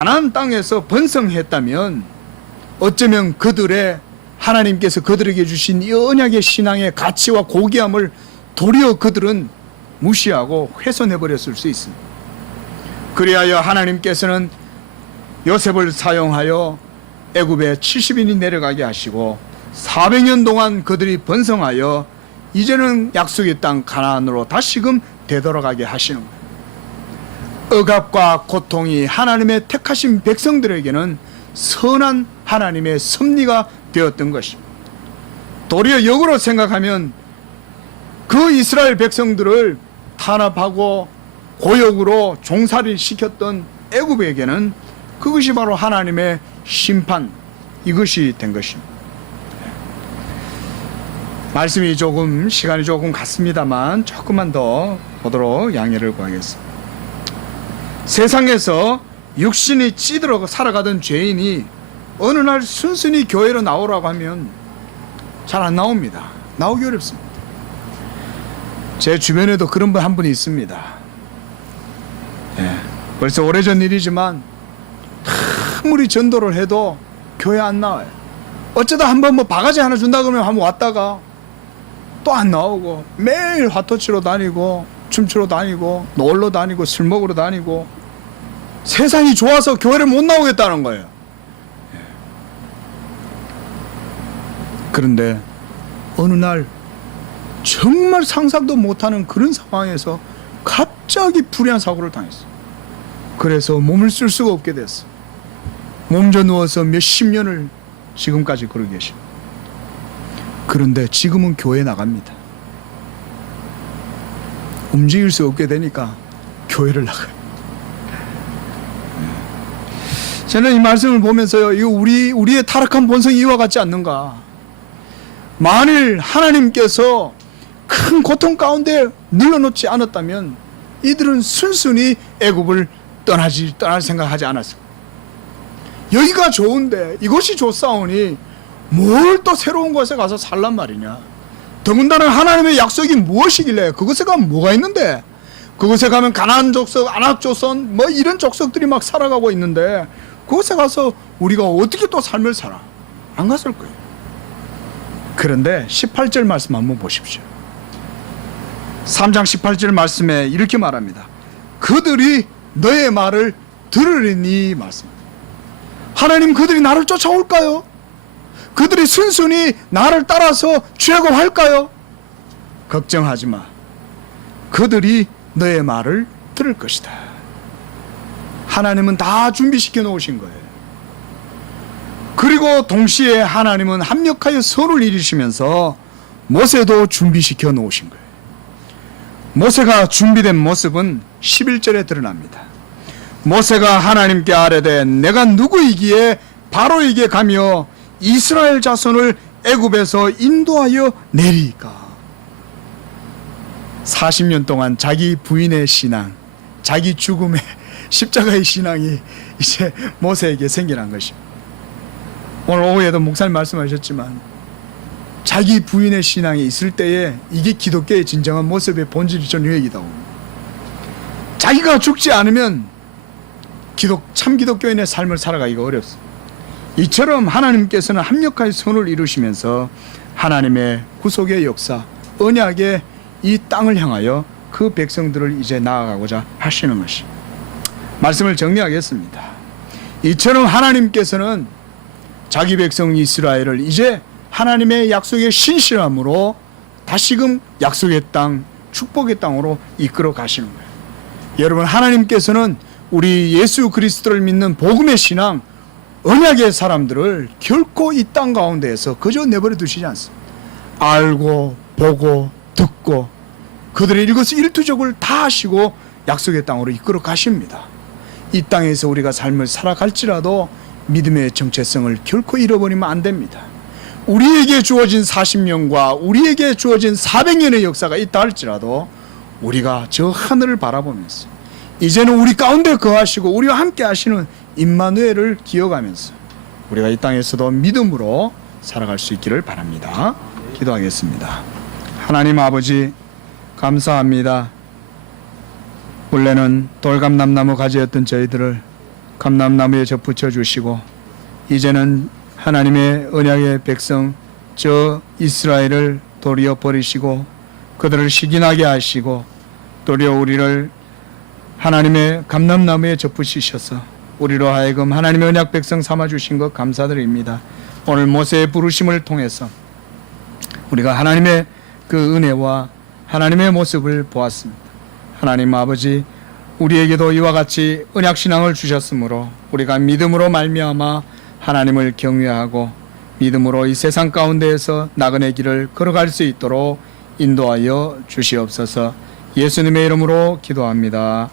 가나안 땅에서 번성했다면 어쩌면 그들의 하나님께서 그들에게 주신 이 언약의 신앙의 가치와 고귀함을 도리어 그들은 무시하고 훼손해버렸을 수 있습니다. 그리하여 하나님께서는 요셉을 사용하여 애굽에 70인이 내려가게 하시고 400년 동안 그들이 번성하여 이제는 약속의 땅 가나안으로 다시금 되돌아가게 하시는 거예요. 억압과 고통이 하나님의 택하신 백성들에게는 선한 하나님의 섭리가 되었던 것입니다. 도리어 역으로 생각하면 그 이스라엘 백성들을 탄압하고 고역으로 종살이 시켰던 애굽에게는 그것이 바로 하나님의 심판, 이것이 된 것입니다. 말씀이 시간이 조금 갔습니다만 조금만 더 보도록 양해를 구하겠습니다. 세상에서 육신이 찌들어 살아가던 죄인이 어느 날 순순히 교회로 나오라고 하면 잘 안 나옵니다. 나오기 어렵습니다. 제 주변에도 그런 분 한 분이 있습니다. 벌써 오래전 일이지만 아무리 전도를 해도 교회 안 나와요. 어쩌다 한번 바가지 하나 준다 그러면 한번 왔다가 또 안 나오고 매일 화토치러 다니고 춤추러 다니고 놀러 다니고 술 먹으러 다니고 세상이 좋아서 교회를 못 나오겠다는 거예요. 그런데 어느 날 정말 상상도 못하는 그런 상황에서 갑자기 불의한 사고를 당했어요. 그래서 몸을 쓸 수가 없게 됐어요. 몸져 누워서 몇십 년을 지금까지 그러고 계십니다. 그런데 지금은 교회에 나갑니다. 움직일 수 없게 되니까 교회를 나가요. 저는 이 말씀을 보면서요, 이거 우리의 타락한 본성이 이와 같지 않는가. 만일 하나님께서 큰 고통 가운데 눌러놓지 않았다면 이들은 순순히 애굽을 떠날 생각하지 않았어요. 여기가 좋은데 이것이 좋사오니 뭘 또 새로운 곳에 가서 살란 말이냐. 더군다나 하나님의 약속이 무엇이길래 그곳에 가면 뭐가 있는데, 그곳에 가면 가나안 족속, 아낙 조선 뭐 이런 족속들이 막 살아가고 있는데 그곳에 가서 우리가 어떻게 또 삶을 살아? 안 갔을 거예요. 그런데 18절 말씀 한번 보십시오. 3장 18절 말씀에 이렇게 말합니다. 그들이 너의 말을 들으리니 말씀입니다. 하나님, 그들이 나를 쫓아올까요? 그들이 순순히 나를 따라서 출애굽할까요? 걱정하지 마. 그들이 너의 말을 들을 것이다. 하나님은 다 준비시켜 놓으신 거예요. 그리고 동시에 하나님은 합력하여 선을 이루시면서 모세도 준비시켜 놓으신 거예요. 모세가 준비된 모습은 11절에 드러납니다. 모세가 하나님께 아뢰되 내가 누구이기에 바로에게 가며 이스라엘 자손을 애굽에서 인도하여 내리까. 40년 동안 자기 부인의 신앙, 자기 죽음의 십자가의 신앙이 이제 모세에게 생겨난 것입니다. 오늘 오후에도 목사님 말씀하셨지만 자기 부인의 신앙이 있을 때에 이게 기독교의 진정한 모습의 본질이 전 유익이다. 자기가 죽지 않으면 참 기독교인의 삶을 살아가기가 어렵습니다. 이처럼 하나님께서는 합력하여 선을 이루시면서 하나님의 구속의 역사, 언약의 이 땅을 향하여 그 백성들을 이제 나아가고자 하시는 것입니다. 말씀을 정리하겠습니다. 이처럼 하나님께서는 자기 백성 이스라엘을 이제 하나님의 약속의 신실함으로 다시금 약속의 땅, 축복의 땅으로 이끌어 가시는 거예요. 여러분, 하나님께서는 우리 예수 그리스도를 믿는 복음의 신앙, 언약의 사람들을 결코 이 땅 가운데에서 그저 내버려 두시지 않습니다. 알고 보고 듣고 그들의 일거수일투족을 다 하시고 약속의 땅으로 이끌어 가십니다. 이 땅에서 우리가 삶을 살아갈지라도 믿음의 정체성을 결코 잃어버리면 안 됩니다. 우리에게 주어진 40년과 우리에게 주어진 400년의 역사가 있다 할지라도 우리가 저 하늘을 바라보면서 이제는 우리 가운데 거하시고 우리와 함께 하시는 임마누엘을 기억하면서 우리가 이 땅에서도 믿음으로 살아갈 수 있기를 바랍니다. 기도하겠습니다. 하나님 아버지, 감사합니다. 원래는 돌감남나무 가지였던 저희들을 감람나무에 접붙여 주시고 이제는 하나님의 언약의 백성 저 이스라엘을 도리어 버리시고 그들을 시기나게 하시고 도리어 우리를 하나님의 감람나무에 접붙이셔서 우리로 하여금 하나님의 언약 백성 삼아주신 것 감사드립니다. 오늘 모세의 부르심을 통해서 우리가 하나님의 그 은혜와 하나님의 모습을 보았습니다. 하나님 아버지, 우리에게도 이와 같이 언약신앙을 주셨으므로 우리가 믿음으로 말미암아 하나님을 경외하고 믿음으로 이 세상 가운데에서 나그네 길을 걸어갈 수 있도록 인도하여 주시옵소서. 예수님의 이름으로 기도합니다.